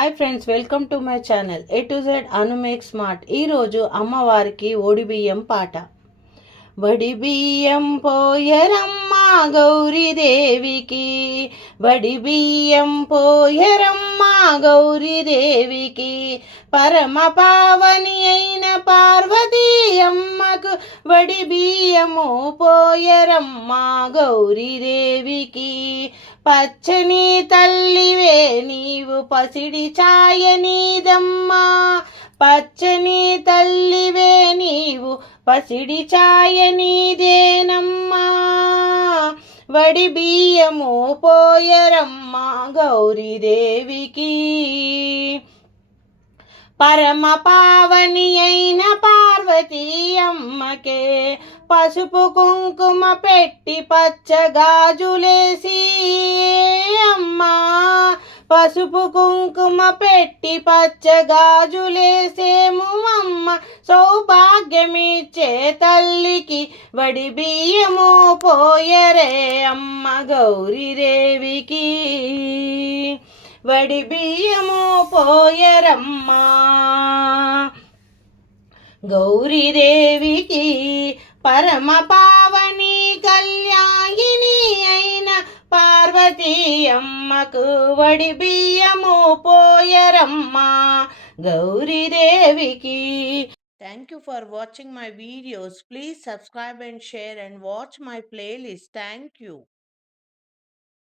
Hi friends, welcome to my channel A to Z Anu make smart. ఈరోజు అమ్మవారికి ఒడిబియ్యం పాట. వడిబియ్యం పోయరమ్మ గౌరీదేవికి, వడిబియ్యం పోయరమ్మ గౌరీదేవికి, పరమ పావని అయిన పార్వతీ అమ్మకు వడిబియ్యము పోయరమ్మ గౌరీదేవికి. పచ్చని తల్లివే నీవు పసిడి ఛాయనీదమ్మా, పచ్చని తల్లివే నీవు పసిడి ఛాయనీదేనమ్మా. వడి బియ్యము పోయరమ్మ గౌరీదేవికి, పరమ పావని అయిన పార్వతీ అమ్మకే, పసుపు కుంకుమ పెట్టి పచ్చగాజులేసి అమ్మా, పసుపు కుంకుమ పెట్టి పచ్చగాజులేసేము అమ్మ. సౌభాగ్యమిచ్చే తల్లికి వడి బియ్యము పోయరే అమ్మ గౌరీదేవికి, వడి బియ్యము పోయరమ్మా గౌరీదేవికి. పరమ పావని కళ్యాణిని అయిన పార్వతీ అమ్మకు వడి బియ్యము పోయరమ్మా గౌరీదేవికి. Thank you for watching my videos. Please subscribe and share and watch my playlist. Thank you.